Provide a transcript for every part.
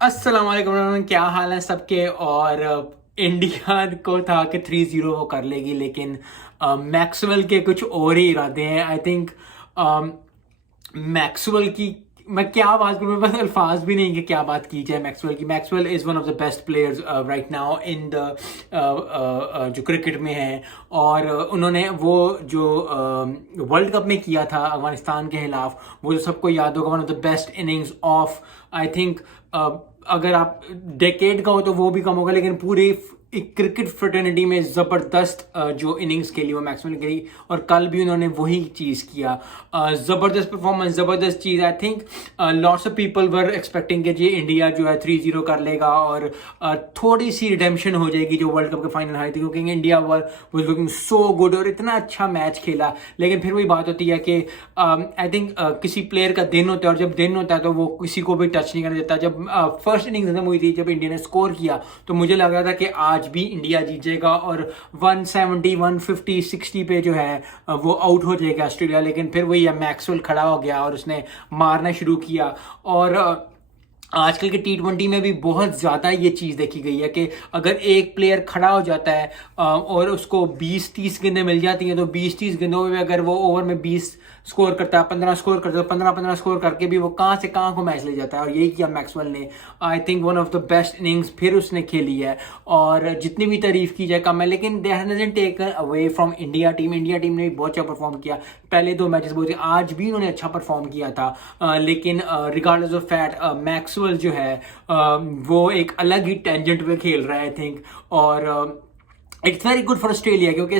अस्सलाम वालेकुम everyone, क्या हाल है सबके। और इंडिया को था कि 3-0 वो कर लेगी, लेकिन मैक्सवेल के कुछ और ही इरादे हैं। आई थिंक मैक्सवेल की मैं क्या बात करूं, मेरे पास अल्फाज भी नहीं कि क्या बात की जाए मैक्सवेल की। Maxwell is one of the best players right now in the जो क्रिकेट में है। और उन्होंने वो जो वर्ल्ड कप में किया था अफगानिस्तान के खिलाफ, वो जो सबको याद होगा, one of the best innings of I think अगर आप डेकेड का हो तो वो भी कम होगा, लेकिन पूरी क्रिकेट फ्रेटर्निटी में ज़बरदस्त जो इनिंग्स खेली वो मैक्सवेल ने खेली। और कल भी उन्होंने वही चीज़ किया, ज़बरदस्त परफॉर्मेंस, ज़बरदस्त चीज़। I think lots of people were expecting कि जी इंडिया जो है 3-0 कर लेगा और थोड़ी सी रिडेम्पशन हो जाएगी जो वर्ल्ड कप के फाइनल हारी थी, क्योंकि India was looking so good और इतना अच्छा मैच खेला। लेकिन फिर वही बात होती है कि आई थिंक किसी प्लेयर का दिन होता है, और जब दिन होता है तो वो किसी को भी टच नहीं करने देता। जब फर्स्ट इनिंग खत्म हुई थी, जब इंडिया ने स्कोर किया, तो मुझे लग रहा था कि आज भी इंडिया जीतेगा और 170 150 60 पे जो है वो आउट हो जाएगा ऑस्ट्रेलिया। लेकिन फिर वही मैक्सवेल खड़ा हो गया और उसने मारना शुरू किया। और आजकल के T20 में भी बहुत ज़्यादा ये चीज़ देखी गई है कि अगर एक प्लेयर खड़ा हो जाता है और उसको 20-30 गेंदें मिल जाती हैं, तो 20-30 गेंदों में अगर वो ओवर में 20 स्कोर करता है, 15 स्कोर करता है, 15-15 स्कोर करके भी वो कहाँ से कहाँ को मैच ले जाता है। और यही किया मैक्सवेल ने। I think one of the best innings फिर उसने खेली है, और जितनी भी तारीफ की जाए कम है। लेकिन they hasn't taken away from India team. India team ने भी बहुत अच्छा परफॉर्म किया, पहले 2 मैचेस बहुत, आज भी उन्होंने अच्छा परफॉर्म किया था। लेकिन रिगार्डलेस ऑफ फैट मैक्सवेल जो है वो एक अलग ही टेंजेंट पे खेल रहा है आई थिंक। और it's very good for Australia, क्योंकि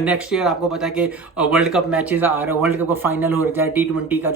नेक्स्ट ईयर आपको पता है कि वर्ल्ड कप मैचेस आ रहे हैं, वर्ल्ड कप का फाइनल हो रहा है T20 का,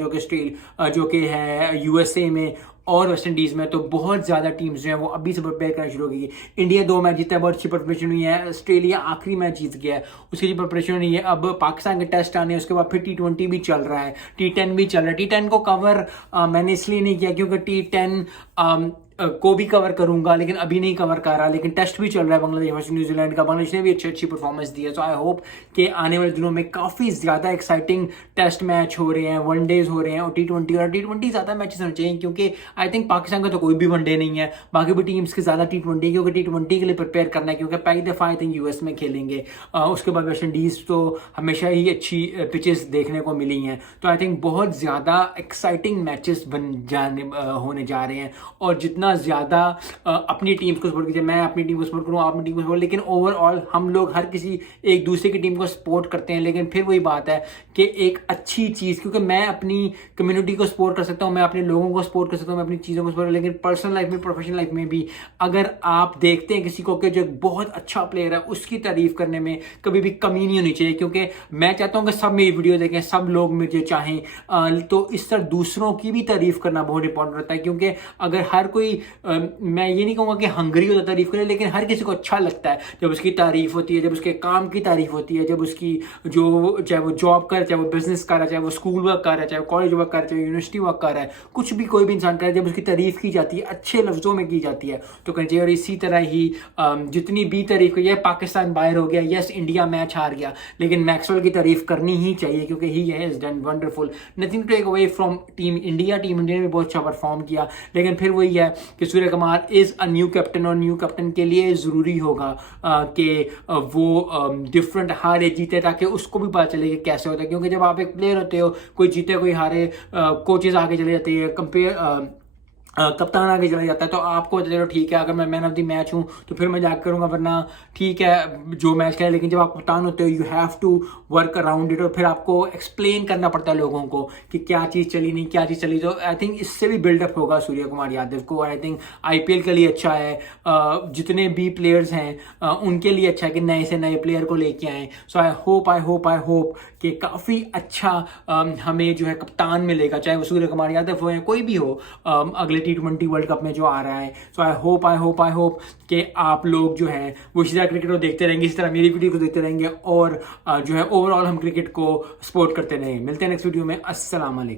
जो कि है यूएसए में और वेस्ट इंडीज़ में। तो बहुत ज़्यादा टीम्स जो हैं वो अभी से प्रिपेयर करना शुरू हो गई है। इंडिया 2 मैच जीता है, बहुत अच्छी प्रिपरेशन हुई है। ऑस्ट्रेलिया आखिरी मैच जीत गया है, उसकी जो प्रिपरेशन हुई है। अब पाकिस्तान के टेस्ट आने, उसके बाद फिर T20 भी चल रहा है, T10 भी चल रहा है। T10 को कवर मैंने इसलिए नहीं किया क्योंकि T10 को भी कवर करूंगा, लेकिन अभी नहीं कवर कर रहा। लेकिन टेस्ट भी चल रहा है बांग्लादेश वर्सेस न्यूजीलैंड का, बांग्लादेश ने भी अच्छी परफॉर्मेंस दी है। सो आई होप कि आने वाले दिनों में काफ़ी ज़्यादा एक्साइटिंग टेस्ट मैच हो रहे हैं, वनडेज हो रहे हैं, और T20 ज़्यादा मैचेस होने चाहिए, क्योंकि आई थिंक पाकिस्तान का तो कोई भी वनडे नहीं है, बाकी भी टीम्स के ज़्यादा T20, क्योंकि T20 के लिए प्रिपेयर करना है, क्योंकि पहली दफ़ा आई थिंक यूएस में खेलेंगे। उसके बाद वेस्ट इंडीज़ तो हमेशा ही अच्छी पिचेस देखने को मिली हैं। तो आई थिंक बहुत ज़्यादा एक्साइटिंग मैचेस होने जा रहे हैं। और जितना ज़्यादा अपनी टीम को सपोर्ट कीजिए, मैं अपनी टीम को सपोर्ट करूँ, आप अपनी टीम को सपोर्ट, लेकिन ओवरऑल हम लोग हर किसी एक दूसरे की टीम को सपोर्ट करते हैं। लेकिन फिर वही बात है कि एक अच्छी चीज़, क्योंकि मैं अपनी कम्युनिटी को सपोर्ट कर सकता हूँ, मैं अपने लोगों को सपोर्ट कर सकता हूँ, मैं अपनी चीज़ों को सपोर्ट, लेकिन पर्सनल लाइफ में, प्रोफेशनल लाइफ में भी अगर आप देखते हैं किसी को कि जो एक बहुत अच्छा प्लेयर है, उसकी तारीफ करने में कभी भी कमी नहीं होनी चाहिए। क्योंकि मैं चाहता हूँ कि सब मेरी वीडियो देखें, सब लोग मुझे चाहें। तो इस तरह दूसरों की भी तारीफ करना बहुत इंपॉर्टेंट होता है, क्योंकि अगर हर कोई मैं ये नहीं कहूँगा कि हंगरी होता तारीफ करे, लेकिन हर किसी को अच्छा लगता है जब उसकी तारीफ होती है, जब उसके काम की तारीफ होती है, जब उसकी जो चाहे वो जॉब कर, चाहे वो बिजनेस कर रहा है, चाहे वो स्कूल वर्क कर रहा है, चाहे वो कॉलेज वर्क कर रहा है, चाहे यूनिवर्सिटी वर्क कर रहा है, कुछ भी कोई भी इंसान कर रहा है, जब उसकी तारीफ की जाती है, अच्छे लफ्ज़ों में की जाती है, तो करनी चाहिए। और इसी तरह ही जितनी भी तारीफ की, पाकिस्तान बाहर हो गया, यस इंडिया मैच हार गया, लेकिन मैक्सवेल की तारीफ करनी ही चाहिए, क्योंकि he has done wonderful, nothing to take away from team India. Team India ने भी बहुत अच्छा परफॉर्म किया, लेकिन फिर वही है कि Surya Kumar is a new captain, और न्यू कैप्टन के लिए ज़रूरी होगा कि वो डिफरेंट हारे जीते, ताकि उसको भी पता चले कि कैसे होता है। क्योंकि जब आप एक प्लेयर होते हो, कोई जीते कोई हारे, कोचेज़ आगे चले जाते हैं, कप्तान आगे चला जाता है, तो आपको चलो ठीक है, अगर मैं मैन ऑफ द मैच हूँ तो फिर मैं जाकर करूँगा, वरना ठीक है जो मैच खेला। लेकिन जब आप कप्तान होते हो, you have to work around it, और फिर आपको एक्सप्लेन करना पड़ता है लोगों को कि क्या चीज़ चली, नहीं क्या चीज़ चली। तो आई थिंक इससे भी बिल्डअप होगा सूर्य कुमार यादव को। आई थिंक आईपीएल के लिए अच्छा है, जितने भी प्लेयर्स हैं उनके लिए अच्छा है कि नए से नए प्लेयर को लेके आए। सो आई होप कि काफ़ी अच्छा हमें जो है कप्तान मिलेगा, चाहे वो सूर्य कुमार यादव हो या कोई भी हो, अगले T20 वर्ल्ड कप में जो आ रहा है। सो आई होप कि आप लोग जो है वो इसी तरह क्रिकेट को देखते रहेंगे, इसी तरह मेरी वीडियो को देखते रहेंगे, और जो है ओवरऑल हम क्रिकेट को सपोर्ट करते रहेंगे। मिलते हैं नेक्स्ट वीडियो में। अस्सलाम वालेकुम।